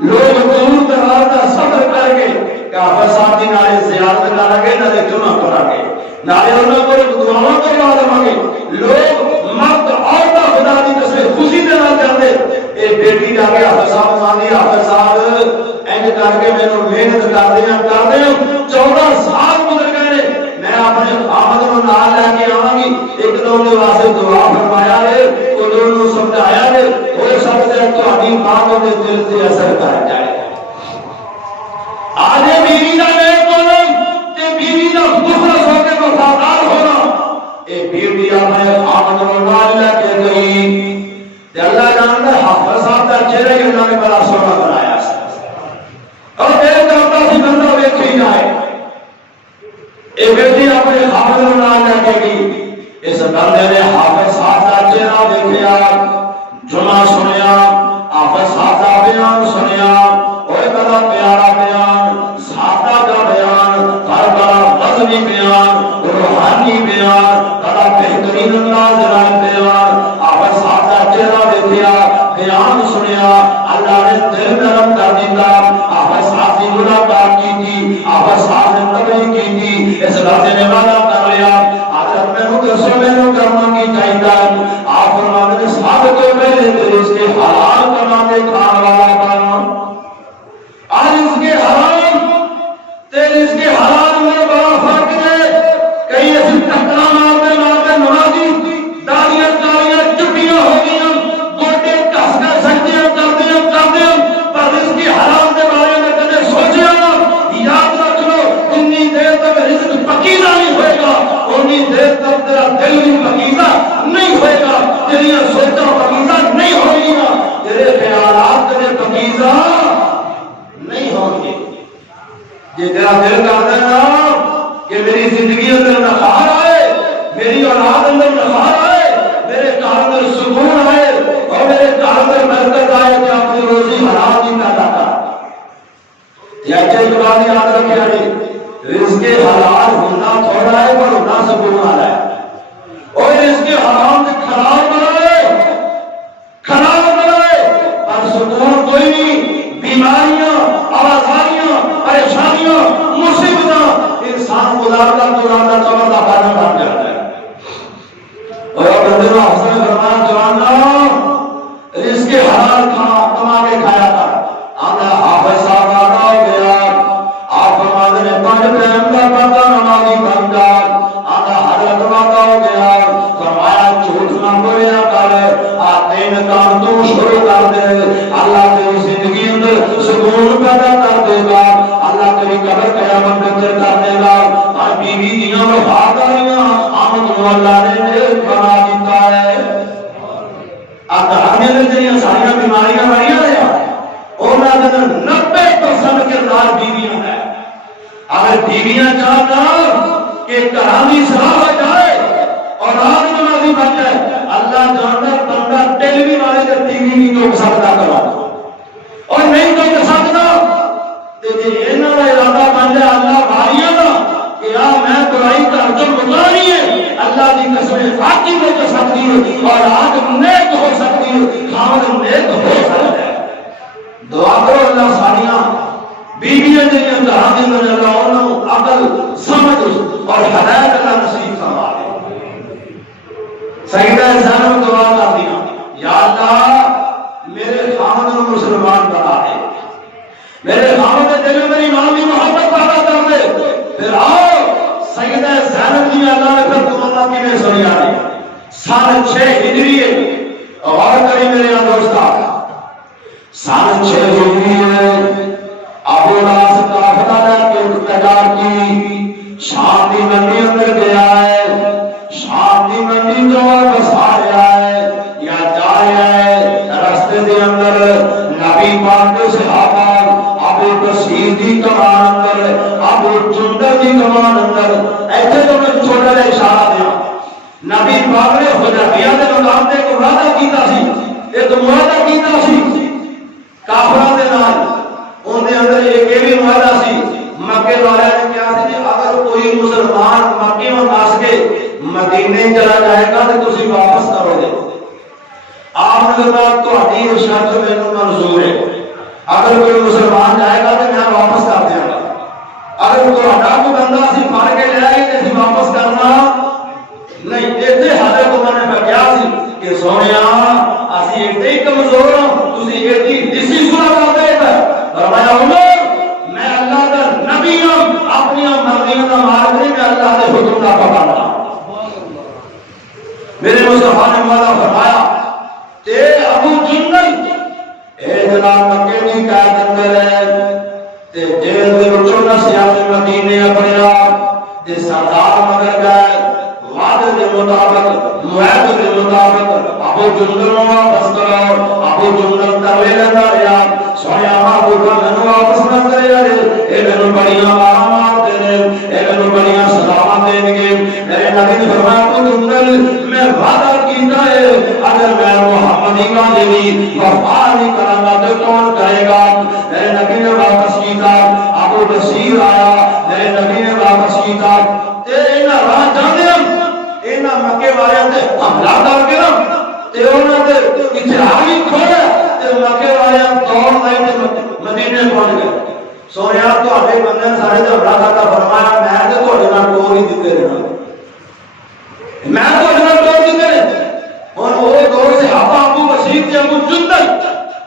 لوگ دور دراز کا سفر کر کے کعبہ صاحب کی نالے زیارت کر کے نالے جمعہ کرا کے نالے انہوں کو دعاؤں کروا دیں گے لوگ مرد عورت خدا کی قسم خوشی دینا چاہتے اے بیٹی جا کے حافظ صاحب مانی حافظ صاحب اینج کر کے میں محنت کر دیں 14 سال گزر گئے میں اپنے خامد کو نال لے کے آواں گی ایک دو نے واسطے دعا فرمایا ہے انہوں نے سمجھایا ہے ہو سکتا ہے تہاڈی ماں دے دل تے اثر کر جائے آج بیوی دا نیک ہونا تے بیوی دا مخلص ہو کے وفادار ہونا اے بیوی اپنے خامد کو نال لے کے گئی تے اللہ جانتا ہے حافظ صاحب دا چہرہ اللہ نے بڑا سونا بنایا اور دیر کرتا سی بندہ ویکھی جائے اے بیٹی اپنے خامد کو نال لے کے گئی اس بندے نے حافظ صاحب دا چہرہ ویکھیا جمعہ سنیا حافظ صاحب دا بیان سنیا اور بڑا پیارا بیان سادہ کا بیان ہر بڑا وزنی بیان روحانی بیان بڑا بہترین انداز میں بیان حافظ صاحب دا چہرہ ویکھیا بیان سنیا اللہ نے دل نرم کر دیتا حافظ صاحب کی ملاقات کی تھی حافظ صاحب نے تبلیغ کی تھی اس بندے نے وعدہ کر لیا حضرت میں نے دسو میں نے کرنا کی چاہیے آپ فرماتے ہیں سب کو پہلے تو اس کے حلال کما کے کھان والا بنا آج اس کے حرام تیرے اس کے حلال میں بڑا فرق ہے کئی ایسی ٹکرا مارتے نمازی داڑیاں داڑیاں چٹیاں ہو گئی گوٹے کس کر سجدیاں کرتے ہیں پر اس کے حرام کے بارے میں کبھی سوچے یاد رکھ لو جتنی دیر تک رزق پکیزہ نہیں ہوئے گا اتنی دیر تک تیرا دل بھی پکیزہ نہیں ہوئے گا تیریاں سوچاں پکیزہ نہیں ہوگی گا تیرے خیالات تیرے پکیزہ نہیں ہوں گے یہ تیرا دل کرتا ہے نا کہ میری زندگی اندر نخار آئے میری اولاد اندر نخار آئے میرے گھر اندر سکون آئے اور میرے گھر اندر برکت آئے کہ اپنی روزی حرام نہیں پیدا کر یا چیز بات یاد رکھے رزق حلال ہونا تھوڑا ہے پر ہونا سکون آ رہا ہے اور رزق حرام سے خراب بنائے پر سکون کوئی نہیں بیماریاں آوازاریاں پریشانیاں مصیبتاں انسان گزارتا چمر کا پانا بن جاتا ہے اور بندے نے حسن فرمایا جوانا رزق حلال کما کے کھایا تھا آنا حافظ صاحب آنا ہو گیا آپ فرماتے ہیں 5 ٹائم کا بندہ نمازی بن جا آنا حضرت واقع ہو گیا فرمایا جھوٹ نہ بولیا کر آتے کام تو شروع کر دے اللہ تیری زندگی اندر سکون پیدا کر دے گا اللہ تیری قبر قیامت بہتر کر دے گا اور بیوی دیاں وفاداریاں آمد اللہ نے بنا دیتا ہے آدھانے میں جنہیں ساریاں بیماریاں بڑھیا رہا اونا دن 90% کے دار بیویاں ہیں اگر بیویاں چاہتا کہ کرامی صلاح ہو جائے اور آج نمازی بن جائے اللہ جانتا بندہ ٹیلی وی والے کے ٹی وی نہیں تو سکتا کرا اور نہیں تو سکتا تو یہ انہوں نے ارادہ بن جائے اللہ بھاریاں نا کہ میں برائی کا جو گزاری ہے اللہ کی قسم واقعی میں تو سکتی ہے اور آج نیک ہو سکتی ہے خامد نیک ہو سکتا ہے دعا کرو اللہ ساریاں بیویاں جنہیں اندران دن میں اللہ انہوں عقل سمجھ اور ہدایت اللہ نصیب فرما دے سیدہ زینب دعا کر دیا یا اللہ میرے خامد کو مسلمان بنا دے میرے خامد دل میں ایمان کی محبت پیدا کر دے پھر آؤ سیدہ زینب کی اللہ نے پھر تمہارا کی میں سنی آ رہی سال 6 ہجری ہے اور کری میرے یہاں دوستا سال 6 ہجری ہے ابو راس کافلہ نے کے اقتدار کی شام کی منڈی اندر گیا ہے شام کی منڈی جو واپس آ رہا ہے یا جا رہا ہے راستے کے اندر نبی پاک کے صحابہ ابو بصیر دی کمان اندر ابو جندل دی کمان اندر ایسے تو میں چھوٹا جا اشارہ دیا نبی پاک نے حدیبیہ کے مقام تے ایک وعدہ کیتا سی ایک معاہدہ کیتا سی کافروں دے نال اون دے اندر ایک بھی وعدہ سی مکے والے نے کیا سی اگر کوئی مسلمان مکے میں نس کے مدینے چلا جائے گا تو تسی واپس کرو گے. آپ نے کہا تہاڈی یہ شرط مینوں منظور ہے. اگر کوئی مسلمان جائے گا تو میں واپس کر دیا گا. اگر تہاڈا کوئی بندہ اسی پھڑ کے لے آئے تو اسی واپس کرنا نہیں. ایتھے حضرت عمر نے بتایا سی کہ سونیا اسی ایتھے ہی کمزور ہاں, تسی ایتھی اسی صورت آتے ہیں. فرمایا عمر میں اللہ کا نبی ہوں, اپنی مرضیوں کا مالک نہیں, میں اللہ کے حکم کا پابند ہوں. میرے مصطفیٰ نے مولا فرمایا تے ابو جندل اے جناب مکے دی قید اندر ہے تے جیل دے وچوں نسیا مدینے اپنے آپ تے سردار مگر گئے وعدے کے مطابق معاہدے کے مطابق ابو جندل نو واپس کرو. ابو جندل تروے لگا رہا سویا محبوبہ مینوں واپس نہ کرے اے مینوں بڑیاں ماراں مارتے نے, اے مینوں بڑیاں سزاواں دین گے. میرے نبی نے فرمایا ابو جندل میں وعدہ کیتا ہے اگر میں محمدی کا دی وفا نہیں کراں گا تو کون کرے گا. میرے نبی نے واپس کیتا. ابو بصیر آیا, میرے نبی نے واپس کیتا. تے انہاں راہ جاندے انہاں مکے والےاں تے حملہ کر کے نا تے انہاں دے اتحاد ہی کھوڑا تے مکے والےاں دوڑ آئے تے مدینے پہنچ گئے. سونیا تہاڈے بندے نے سارے تے حملہ کرتا. فرمایا میں تے تہاڈے نال ٹور ہی دتے رہنا, میں تہاڈے نال ٹور دتے رہنا. ہن او دو صحابہ ابو بصیر تے ابو جندل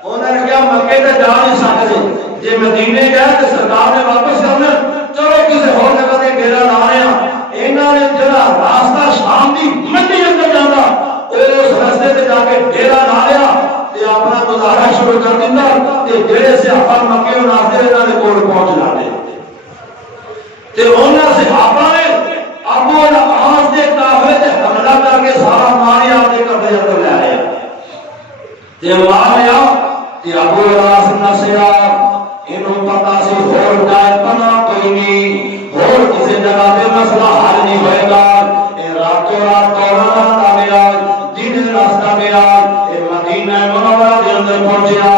انہاں نے کہا مکے تے جا نہیں سکدے, جے مدینے گئے تے سرکار نے واپس کرنا, چلو کسی ہور جگہ تے ڈیرا لا رہے ہیں. انہاں نے جڑا راستہ شام دی منڈی اندر جاندا اس راستے تے جا کے ڈیرا لا لیا تے اپنا گزارا شروع کر دتا تے جڑے صحابہ مکے ناظر انہاں دے کول پہنچ جاندے تے انہاں صحابہ نے ابو العاص دے قافلے تے حملہ کر کے سارا مال آپ دے قبضے اندر لے آیا تے ماریا تے ابو العاص نسیا. انہوں پتہ سی ہور جائے پناہ کوئی نہیں, ہور کسی جگہ پہ مسئلہ حل نہیں ہوئے گا. اے راتوں رات دوڑا آتا گیا, دن راستہ گیا, اے مدینہ منورہ دے اندر پہنچیا.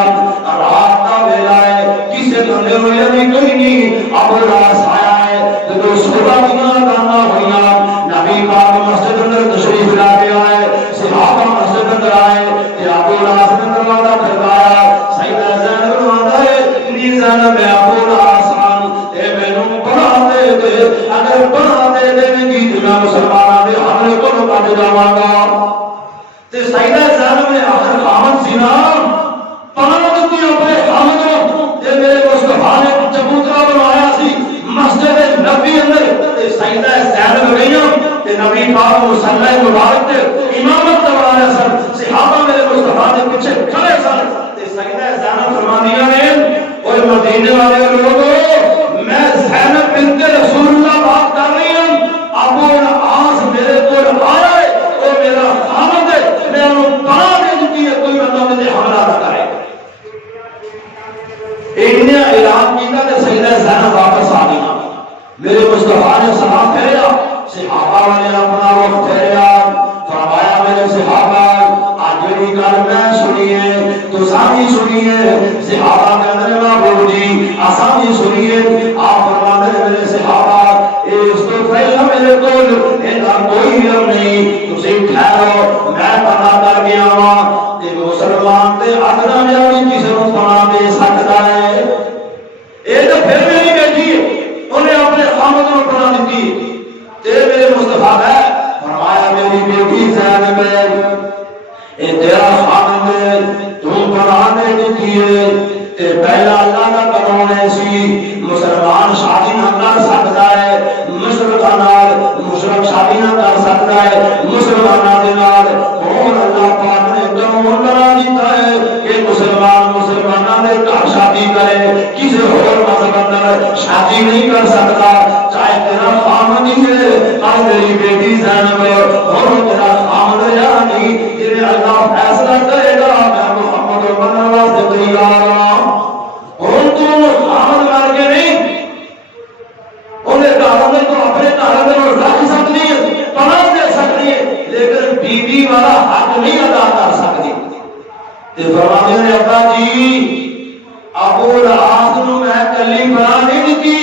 رات کا ویلا ہے, کسی بندے ہوئے نہیں کوئی نہیں. ابو العاص آیا ہے تو سولہ دیاں گانا ہوئیاں. نبی پاک مسجد اندر تشریف لا کے آئے, صحابہ مسجد اندر آئے تے ابو العاص نے دروازہ کھڑکایا. سیدہ زینب فرماتا ہے زینب میں ابو العاص اے مینوں بنا دے دے, اگر بنا دے دے گی تو میں مسلماناں دے حملے کو کٹ جاواں گا. تے سیدہ زینب نے آخر خامد سی نا پناہ دتی اپنے خامد نوں تے میرے مصطفیٰ نے چبوترا بنوایا سی مسجد نبی اندر تے سیدہ زینب گئیاں تے نبی پاک مصلی مبارک تے امامت کروا رہے سن. صحابہ میرے مصطفیٰ کے پیچھے کھڑے سن تے سیدہ زینب فرماندیاں نے اور مدینے والے لوگوں میں زینب بنت رسول اللہ بات کر رہی ہوں. ابو العاص میرے کو آیا ہے اور میرا خامد ہے, میں انہوں پناہ دے دیتی ہے, کوئی بندہ مجھے حملہ نہ کرے. انہیں اعلان کیا کہ سیدہ زینب واپس آ گیا. میرے مصطفیٰ نے سلام پھیرا, صحابہ والے اپنا رخ پھیرا. فرمایا میرے صحابہ آج جڑی گل میں سنی ہے تو سامنے سنیے. صحابہ کے اندر بابو جی آسانی سنیے. آپ فرماتے ہیں میرے صحابہ اس کو پہلا میرے کو کوئی علم نہیں, تسی ٹھہرو میں پتہ کر گیا ہوں کہ مسلمان تے اگنا میں بھی کسی کو پناہ دے سکتا ہے. یہ تو پھر بھی نہیں بیٹھی, انہیں اپنے خامد کو پناہ دیتی تے میرے مصطفیٰ ہے. فرمایا میری بیٹی زینب ہے, اے تیرا خامد ہے, تم پناہ دے دیتی ہے. پہلا اللہ کا قانون ہے سی مسلمان شادی نہ کر سکتا ہے مشرک شادی نہ کر سکتا ہے مسلمانوں کے نال. اور اللہ پاک نے قانون بنا دیتا ہے کہ مسلمان مسلمانوں کے گھر شادی کرے, کسی اور مذہب اندر شادی نہیں کر سکتا. چاہے تیرا خامد ہی ہے, چاہے تیری بیٹی زینب ہے, اور تیرا خامد ہے یا نہیں, جنہیں اللہ فیصلہ کرے گا میں محمد رسول اللہ سے تیار ہوں. اور تم خامد مار کے نہیں انہیں گھروں میں تو اپنے گھر میں رکھ سکتی ہے, پناہ دے سکتی ہے, لیکن بیوی والا حق نہیں ادا کر سکتی. فرماتے ہیں ابا جی ابو العاص نو میں کلی پناہ نہیں دیتی,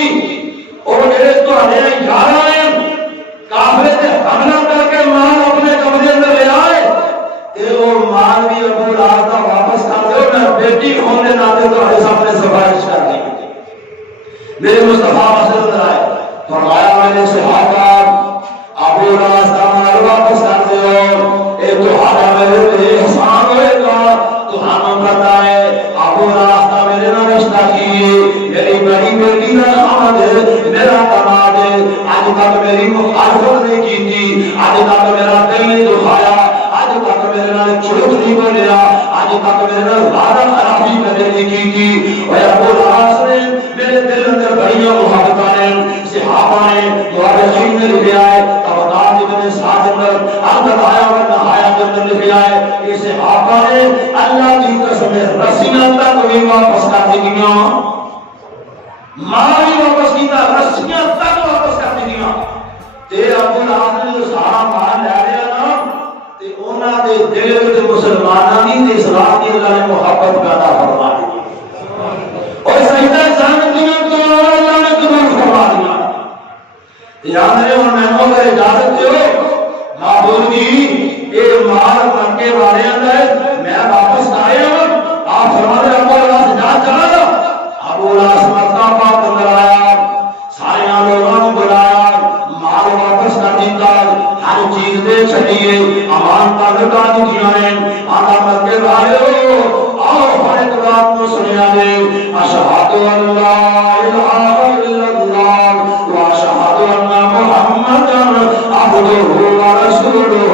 اور میرے تہاڈے یار ہیں کافر تے حملہ کر کے مال اپنے قبضے بعد بھی ابو لہب کا واپس کر دو، میں بیٹی ہونے ناطے تمہارے سامنے سفارش کر رہی ہوں۔ میرے مصطفیٰ مسجد آئے، فرمایا میرے صحابہ ابو لہب کا مال واپس کر دو، اے تمہارا میرے پہ احسان ہوئے گا۔ تو ہم پتہ ہے ابو لہب کا میرے نہ رشتہ کیے، میری بڑی بیٹی کا خامد ہے، میرا داماد ہے، آج تک میری مخالفت نہیں کی تھی، آج تک میرا دل نہیں دکھایا، آج تک میرے نال جھوٹ نہیں بولیا، آج تک میرے نال وعدہ خرابی کبھی نہیں کی تھی۔ اور ابو لہب نے میرے دل اندر بڑیاں محبتاں نے، صحابہ نے مورخین نے لکھا ہے، طبقات ابن سعد اندر البدایہ و النہایہ کے اندر لکھا ہے کہ صحابہ نے اللہ کی قسم رسیاں تک بھی واپس کر دیا، مال بھی واپس کیتا، رسیاں تک واپس کر دیا۔ تے ابو لہب نے جو سارا مال لے لیا نا، تے انہاں دے دل وچ مسلماناں دی اسلام دی اللہ نے محبت پیدا فرما دی، اور سجدہ جانتیاں تو اللہ نے قبول فرما دیا۔ یاد رہے اور میں اگر اجازت دیو معبود جی اے مال مکے والے اندر میں واپس آیا ہوں، آپ فرما رہے ابو لہب جا چلا۔ ابو لہب مکہ پاک اندر آیا، سارے لوگوں کو بلایا، مال واپس کر دیتا، ہر چیز دے چھڑیے، امانتاں لٹا دتیاں ہیں۔ آقا مکے والے آؤ ہر ایک بات کو سنیا دے، اشہد ان لا الہ الا اللہ واشہد ان محمدن عبدہ ورسولہ۔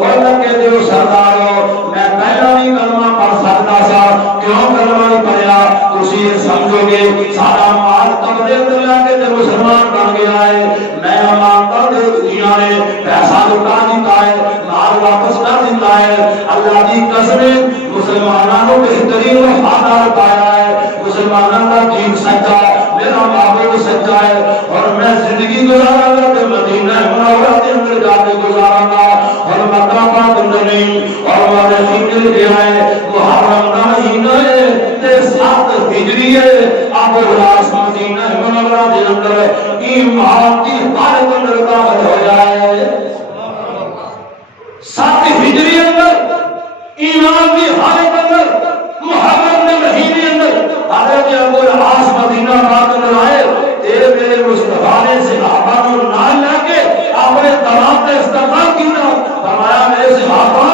اور لگے دیو سردارو میں پہلا بھی کلمہ پڑھ سکتا سا، کیوں کلمہ نہیں پڑھیا؟ تسی یہ سمجھو گے سارا مال قبضے اندر لا کے تے مسلمان بن گیا ہے، میں امانتاں دے دتیاں نے، پیسہ لٹا دیتا ہے، مال واپس کر دیتا ہے۔ اللہ دی قسم مسلمانوں کو بہترین وفادار پایا ہے، مسلمانوں کا دین سچا، میرا معبود سچا ہے، اور میں زندگی گزارا گا کہ مدینہ منورہ کے اندر جا کے گزارا گا، اور مکہ پاک اندر نہیں۔ اور مورخین نے لکھا ہے محرم کا مہینہ ہے تے 7 ہجری ہے، ابو لہب مدینہ منورہ کے اندر ایمان کی حالت اندر داخل ہو جائے۔ 7 ہجری اندر ایمان کی حالت اندر محرم کے مہینے اندر حضرت ابو لہب مدینہ پاک اندر آئے، تے میرے مصطفیٰ نے صحابہ کو نال لے کے اپنے تمام کا استقبال کیا۔ فرمایا میرے صحابہ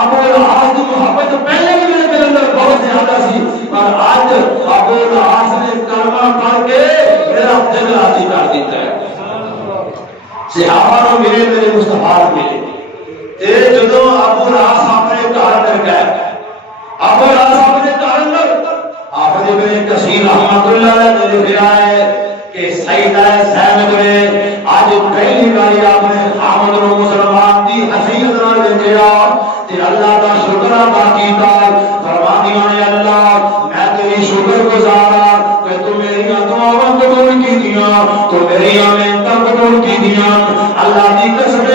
ابو لہب کی محبت پہلے بھی میرے دل اندر بہت زیادہ سی، پر آج ابو لہب نے کلمہ پڑھ کے میرا دل راضی کر دیتا ہے۔ صحابہ کو ملے، میرے مصطفیٰ ملے، تے جدوں ابو لہب اپنے گھر اندر گئے، ابو لہب اپنے گھر اندر حافظ ابن کثیر رحمۃ اللہ علیہ نے لکھا ہے کہ سیدہ زینب نے آج پہلی باری اپنے خامد نو مسلمان دی حیثیت نال ویکھیا تے اللہ دا شکر ادا کیتا، فرماندیاں نے اللہ میں تیری شکر گزار ہاں کہ تو میری دعاواں قبول کیتیاں، تو میری محنتاں قبول کیتیاں۔ اللہ دی قسم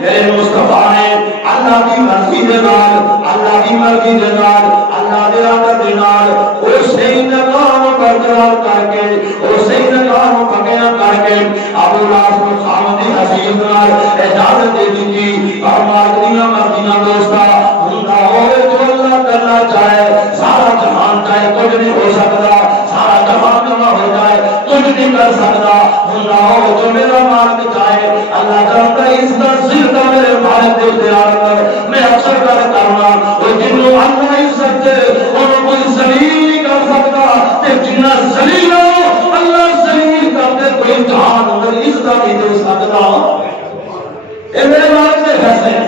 میرے مصطفیٰ نے اللہ کی مرضی دے نال، اللہ کی مرضی دے نال، اللہ دے آدر دے نال او صحیح نکاح برقرار کر کے، او صحیح نکاح پکیا کر کے ابو لہب کو خامد دی حیثیت نال اجازت دے دیتی۔ اور مالکیاں مرضیاں دوستا ہوندا ہوئے جو اللہ کرنا چاہے، سارا جہان چاہے کچھ نہیں ہو سکتا، سارا جہان جمع ہو جائے کچھ نہیں کر سکتا، ہوندا ہوئے جو میرا مالک چاہے اللہ جانتا ہے۔ اس کا زندہ میرے مالک دے اختیار کر، میں اکثر کر کرنا وہ جنوں اللہ عزت دے انہوں کوئی ذلیل نہیں کر سکتا، تے جنہ ذلیل ہو اللہ ذلیل کرتے کوئی جہان اندر عزت نہیں دے سکتا۔ اے میرے مالک دے فیصلے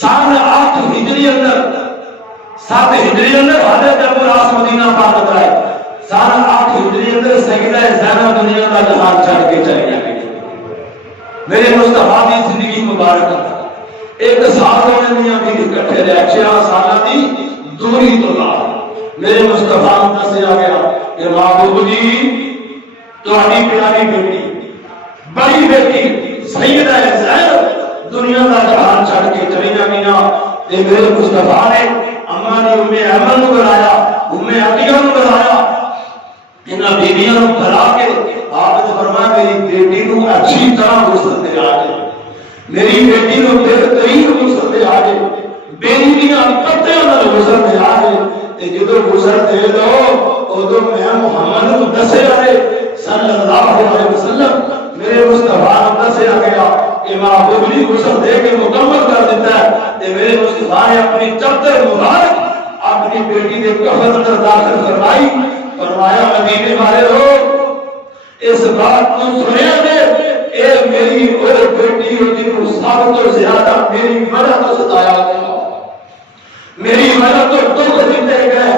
سن 8 ہجری اندر 7 ہجری اندر حضرت ابو لہب مدینہ پاک اندر آئے، سن 8 ہجری اندر سیدہ زینب دنیا کا جہان چھڑ کے چلے گئے۔ میرے مصطفیٰ کی زندگی مبارک ایک سال ہونے میاں بھی اکٹھے رہے، 6 سالہ دی دوری تو لا میرے مصطفیٰ دس آ گیا کہ معبود جی تہاڈی پیاری بیٹی بڑی بیٹی سیدہ زینب دنیا کا جہان چھڑ کے چلی گئیاں۔ تے میرے مصطفیٰ نے اما نے ام ایمن کو بلایا، ام عطیہ کو بلایا، انہاں بیویاں کو بلا کے آپ نے فرمایا میری بیٹی کو اچھی طرح غسل دے آ جائے، میری بیٹی کو بہترین غسل دے آ جائے، بیویاں جدو گزر دے دو ادو میں محمد کو دسے آئے صلی اللہ علیہ وسلم میرے مصطفیٰ کو دسے آ گیا امام بغلی گزر دے کے مکمل کر دیتا ہے کہ میرے مصطفیٰ نے اپنی چادر مبارک اپنی بیٹی کے کفن اندر داخل فرمائی فرمایا مدینے والے لوگ اس بات کو سنیا دے اے میری اور بیٹی جن کو سب تو زیادہ میری وجہ تو ستایا گیا میری وجہ تو دکھ دیتے گئے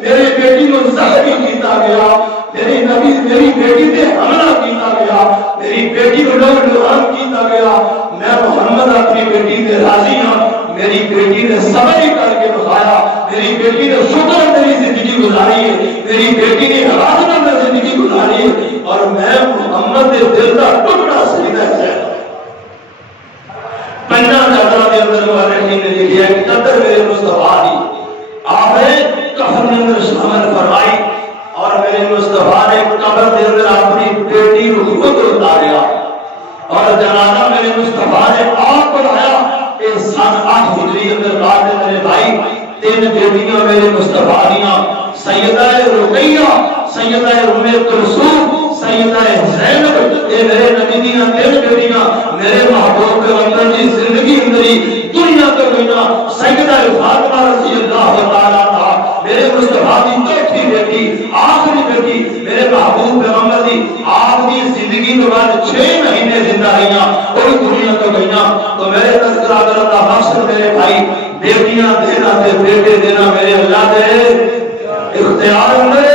میری بیٹی کو زخمی کیتا گیا میری نبی میری بیٹی پہ حملہ کیتا گیا میری بیٹی کو لوگ لوہان کیتا گیا میں محمد اپنی بیٹی پہ راضی ہوں میری بیٹی نے صبر کر کے بخایا میری بیٹی نے شکر میری زندگی گزاری ہے میری بیٹی نے حراست میں زندگی گزاری ہے اور میں محمد کے دل کا ٹکڑا سیدھا ہے پنجا چادر کے اندر والے نے لکھا ہے کہ چادر میرے مصطفیٰ دی آپ نے کفن کے اندر شامل فرمائی اور میرے مصطفیٰ نے قبر کے اندر اپنی بیٹی کو خود اتاریا اور جنازہ میرے مصطفیٰ نے آپ بلایا اس سن 8 ہجری اندر رات میرے بھائی 3 بیٹیاں میرے مصطفیٰ دیاں سیدہ رقیہ سیدہ ام کلثوم سیدہ زینب اے میرے نبی دیاں 3 بیٹیاں میرے محبوب پیغمبر کی زندگی اندری دنیا تو گئینا سیدہ فاطمہ رضی اللہ تعالیٰ عنہا میرے مصطفیٰ کی چوتھی بیٹی آخری بیٹی میرے محبوب پیغمبر کی آپ کی زندگی کے بعد 6 مہینے زندہ رہیاں اور دنیا تو گئینا تو میرے تذکرہ کر اللہ مقصد میرے بھائی بیٹیاں دینا تے بیٹے دینا میرے اللہ دے اختیار میں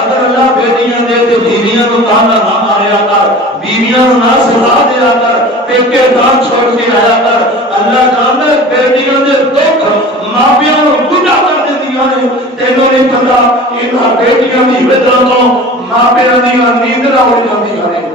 اگر اللہ بیٹیاں دے تے بیویاں کو تانا نہ ماریا کر بیویاں نہ سزا دیا کر پیکے دان چھوڑ کے آیا کر اللہ جانتا ہے بیٹیاں دے دکھ ماپیاں کو بڑھا کر دے دیا نے تینوں نہیں پتا انہاں بیٹیاں کی وجہ تو ماپیاں دی نیندرا ہو جاتی ہیں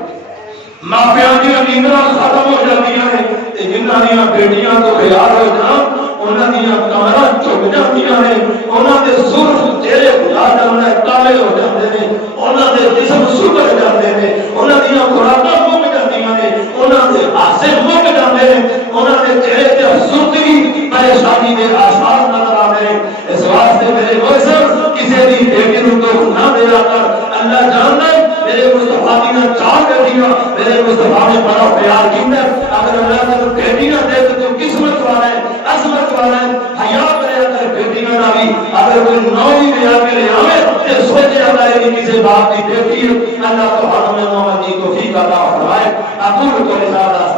ماپیاں دی نیندرا ختم ہو جاتی ہیں تے جنہاں دی بیٹیاں تو خیال ہو جان انہاں دی کمرہ چپ جاتی ہیں انہاں دے سرخ چہرے بھلا جاندے ہیں کالے ہو جاندے ہیں انہاں دے جسم سکڑ جاندے ہیں انہاں دی خوراکاں مک جاندیاں نے انہاں دے حاصل مک جاندے ہیں انہاں دے چہرے تے افسردگی پریشانی دے آثار نظر آتے ہیں اس واسطے میرے محسن کسی دی بیٹی نوں دکھ نہ دیا کر اللہ جانتا ہے میرے مصطفیٰ دی 4 بیٹیاں میرے مصطفیٰ نے بڑا پیار کیتا ہے اگر اللہ نے بیٹیاں دے تو قسمت والا ہے عظمت والا ہے حیا کرے اگر بیٹیاں نہ بھی اگر کوئی نویں بیا کے لے آوے تے سوچے اللہ ہے کسی باپ کی بیٹی ہے اللہ تو ہمیں محمد کی توفیق عطا فرمائے اقول قولی ھذا